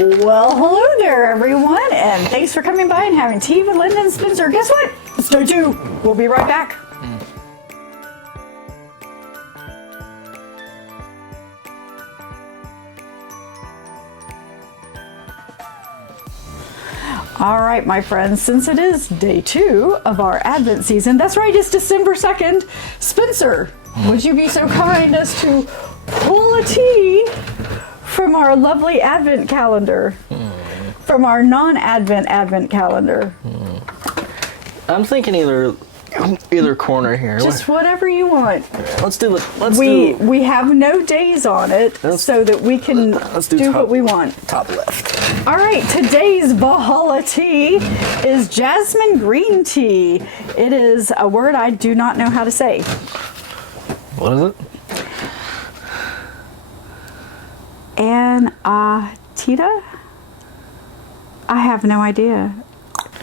Well, hello there, everyone, and thanks for coming by and having tea with Linda and Spencer. Guess what? It's day 2. We'll be right back. All right, my friends, since it is day 2 of our Advent season, that's right, it's December 2nd. Spencer, would you be so kind as to pull a tea from our lovely Advent calendar? From our non-Advent Advent calendar. I'm thinking either corner here. Just whatever you want. Let's do it. We have no days on it, so that we can do what we want. Top left. All right, today's Valhalla tea is jasmine green tea. It is a word I do not know how to say. What is it? Anatita? I have no idea.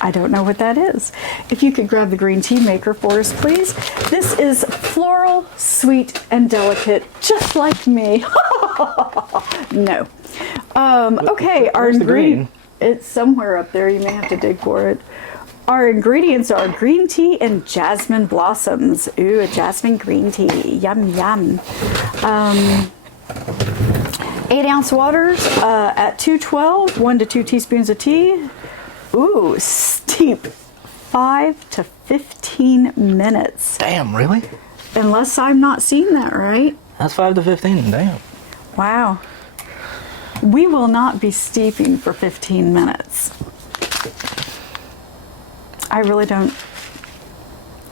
I don't know what that is. If you could grab the green tea maker for us, please. This is floral, sweet, and delicate, just like me. No. Okay, our ingredient. It's somewhere up there. You may have to dig for it. Our ingredients are green tea and jasmine blossoms. Ooh, a jasmine green tea. Yum, yum. 8-ounce waters at 212, 1 to 2 teaspoons of tea. Ooh, steep 5 to 15 minutes. Damn, really? Unless I'm not seeing that right. That's 5 to 15, damn. Wow. We will not be steeping for 15 minutes. I really don't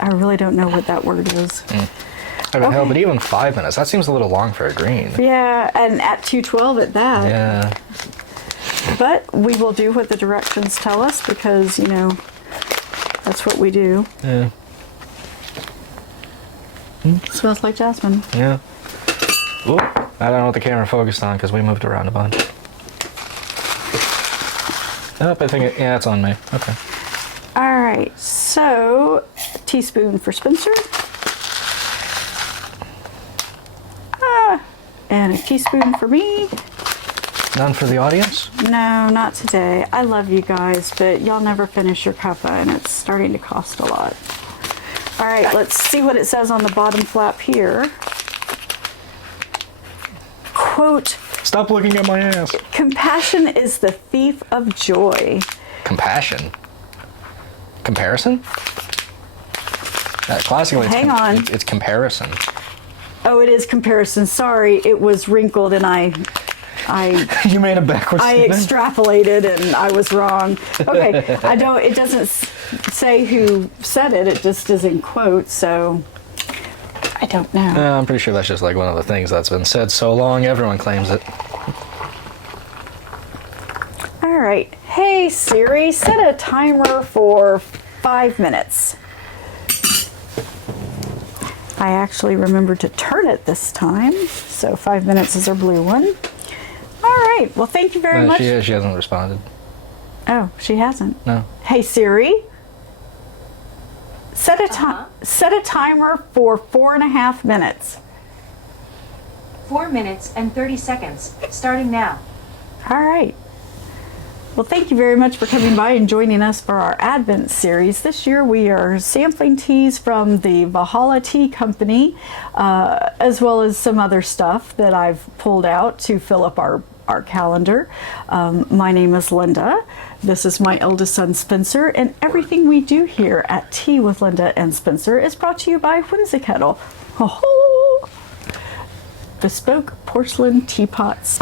know what that word is. Hell, but even 5 minutes, that seems a little long for a green. Yeah, and at 212 at that. Yeah. But we will do what the directions tell us because, you know, that's what we do. Yeah. Smells like jasmine. Yeah. Ooh, I don't know what the camera focused on because we moved around a bunch. Oh, I think it's on me. Okay. All right, so a teaspoon for Spencer. And a teaspoon for me. None for the audience? No, not today. I love you guys, but y'all never finish your cuppa, and it's starting to cost a lot. All right, let's see what it says on the bottom flap here. Quote, Stop looking at my ass. compassion is the thief of joy. Compassion? Comparison? Classically, Hang on. It's comparison. Oh, it is comparison. Sorry, it was wrinkled, and I You made a backwards I statement? extrapolated and I was wrong. Okay, it doesn't say who said it, it just is in quotes, so I don't know. I'm pretty sure that's just like one of the things that's been said so long, everyone claims it. All right, hey Siri, set a timer for 5 minutes. I actually remembered to turn it this time, so 5 minutes is our blue one. All right, well thank you very much. She hasn't responded. Oh, she hasn't? No. Hey Siri, set a timer for 4.5 minutes. 4 minutes and 30 seconds, starting now. All right. Well, thank you very much for coming by and joining us for our Advent series. This year we are sampling teas from the Valhalla Tea Company, as well as some other stuff that I've pulled out to fill up our calendar. My name is Linda. This is my eldest son, Spencer, and everything we do here at Tea with Linda and Spencer is brought to you by Whimsikettle. Oh, bespoke porcelain teapots.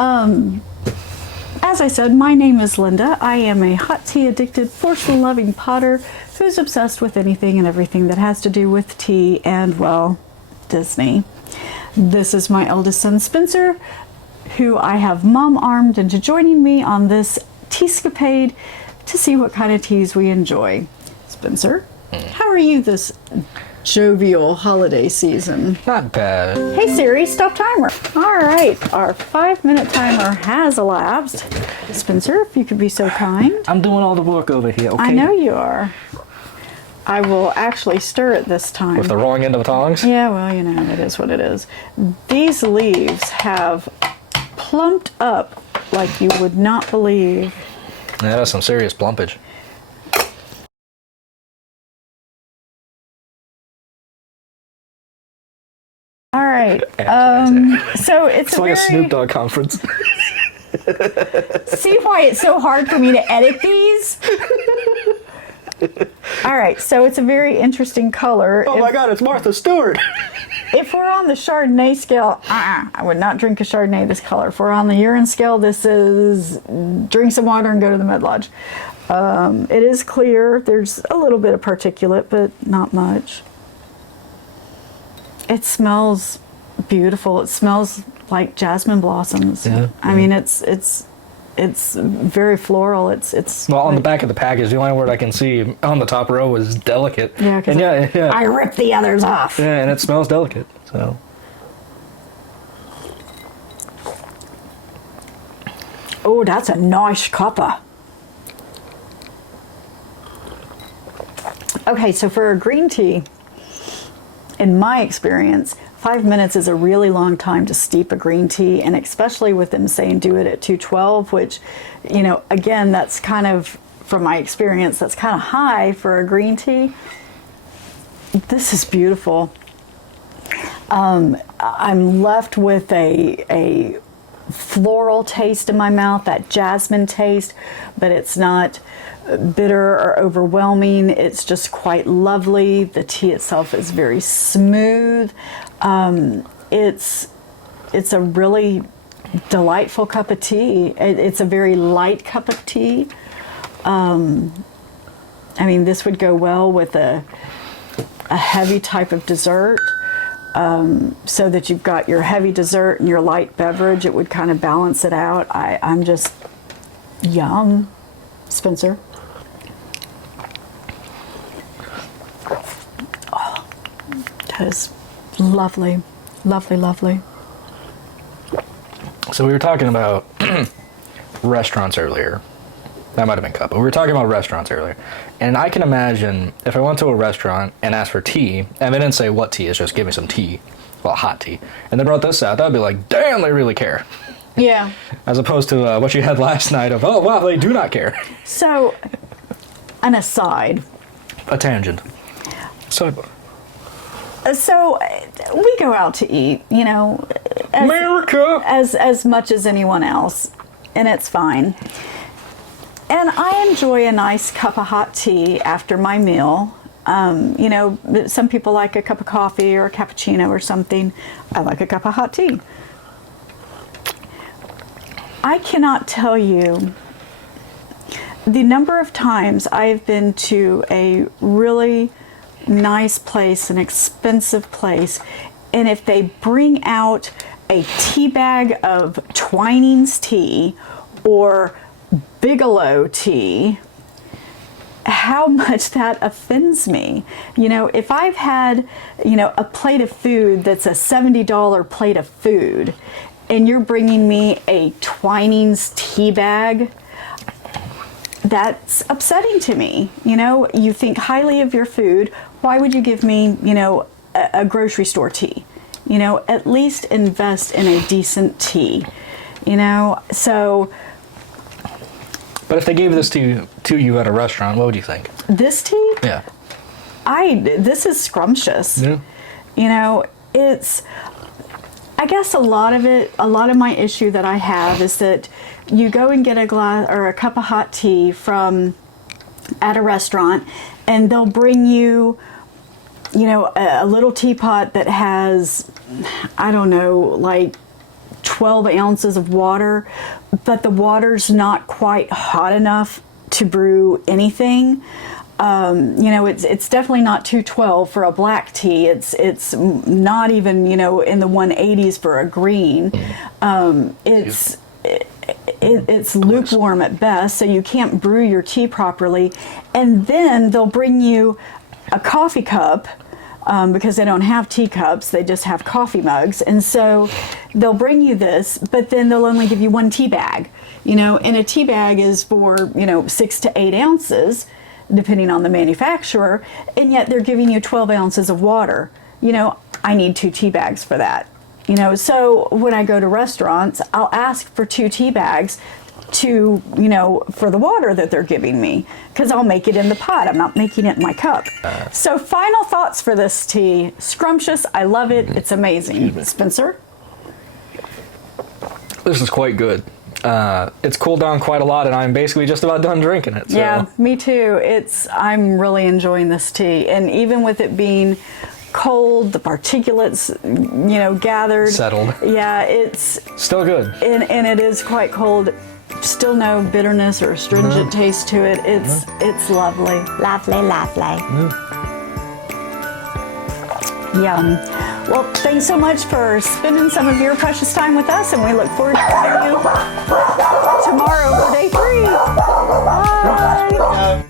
As I said, my name is Linda. I am a hot tea addicted, porcelain loving potter who's obsessed with anything and everything that has to do with tea and, well, Disney. This is my eldest son, Spencer, who I have mom-armed into joining me on this teascapade to see what kind of teas we enjoy. Spencer, how are you this jovial holiday season? Not bad. Hey Siri, stop timer. All right, our 5-minute timer has elapsed. Spencer, if you could be so kind. I'm doing all the work over here, okay? I know you are. I will actually stir it this time. With the wrong end of the tongs? Yeah, well, you know, it is what it is. These leaves have plumped up like you would not believe. That has some serious plumpage. All right. So it's like a a Snoop Dogg conference. See why it's so hard for me to edit these? All right, so it's a very interesting color. Oh my God, it's Martha Stewart. If we're on the Chardonnay scale, I would not drink a Chardonnay this color. If we're on the urine scale, this is drink some water and go to the Med Lodge. It is clear. There's a little bit of particulate, but not much. It smells beautiful. It smells like jasmine blossoms. Yeah, I mean, it's very floral. It's Well, on the back of the package, the only word I can see on the top row is delicate. Yeah, 'cause and I ripped the others off. Yeah, and it smells delicate. So. Oh, that's a nice cuppa. Okay, so for a green tea, in my experience, 5 minutes is a really long time to steep a green tea, and especially with them saying do it at 212, which, you know, again, that's kind of, from my experience, that's kind of high for a green tea. This is beautiful. I'm left with a floral taste in my mouth, that jasmine taste, but it's not bitter or overwhelming. It's just quite lovely. The tea itself is very smooth. It's a really delightful cup of tea. It's a very light cup of tea. I mean, this would go well with a heavy type of dessert. So that you've got your heavy dessert and your light beverage. It would kind of balance it out. I'm just yum, Spencer. Oh, that is lovely, lovely, lovely. So we were talking about restaurants earlier. That might have been cup, but we were talking about restaurants earlier. And I can imagine if I went to a restaurant and asked for tea, and they didn't say what tea, it's just give me some tea, well, hot tea, and they brought this out, that'd be like, damn, they really care. Yeah. As opposed to what you had last night of, oh, wow, they do not care. So, an aside. A tangent. So We go out to eat, you know, America! as much as anyone else, and it's fine. And I enjoy a nice cup of hot tea after my meal. You know, some people like a cup of coffee or a cappuccino or something. I like a cup of hot tea. I cannot tell you the number of times I've been to a really nice place, an expensive place, and if they bring out a tea bag of Twinings tea or Bigelow tea, how much that offends me. You know, if I've had, you know, a plate of food that's a $70 plate of food, and you're bringing me a Twinings tea bag, that's upsetting to me. You know, you think highly of your food. Why would you give me, you know, a grocery store tea? You know, at least invest in a decent tea. You know, so. But if they gave this to you at a restaurant, what would you think? This tea? Yeah. This is scrumptious. Yeah. You know, I guess a lot of my issue that I have is that you go and get a glass or a cup of hot tea at a restaurant, and they'll bring you, you know, a little teapot that has, I don't know, like 12 ounces of water, but the water's not quite hot enough to brew anything. You know, it's definitely not 212 for a black tea. It's not even, you know, in the 180s for a green. It's lukewarm at best, so you can't brew your tea properly. And then they'll bring you a coffee cup, because they don't have teacups, they just have coffee mugs. And so they'll bring you this, but then they'll only give you one tea bag. You know, and a tea bag is for, you know, 6 to 8 ounces, depending on the manufacturer, and yet they're giving you 12 ounces of water. You know, I need 2 tea bags for that. You know, so when I go to restaurants, I'll ask for 2 tea bags to, you know, for the water that they're giving me, because I'll make it in the pot. I'm not making it in my cup. So final thoughts for this tea. Scrumptious. I love it. It's amazing. Spencer? This is quite good. It's cooled down quite a lot, and I'm basically just about done drinking it. So. Yeah, me too. I'm really enjoying this tea, and even with it being cold, the particulates, you know, gathered, Settled. Yeah, it's Still good. and it is quite cold. Still no bitterness or astringent taste to it. It's lovely, lovely. Yum. Well, thanks so much for spending some of your precious time with us, and we look forward to seeing you tomorrow for day 3. Bye.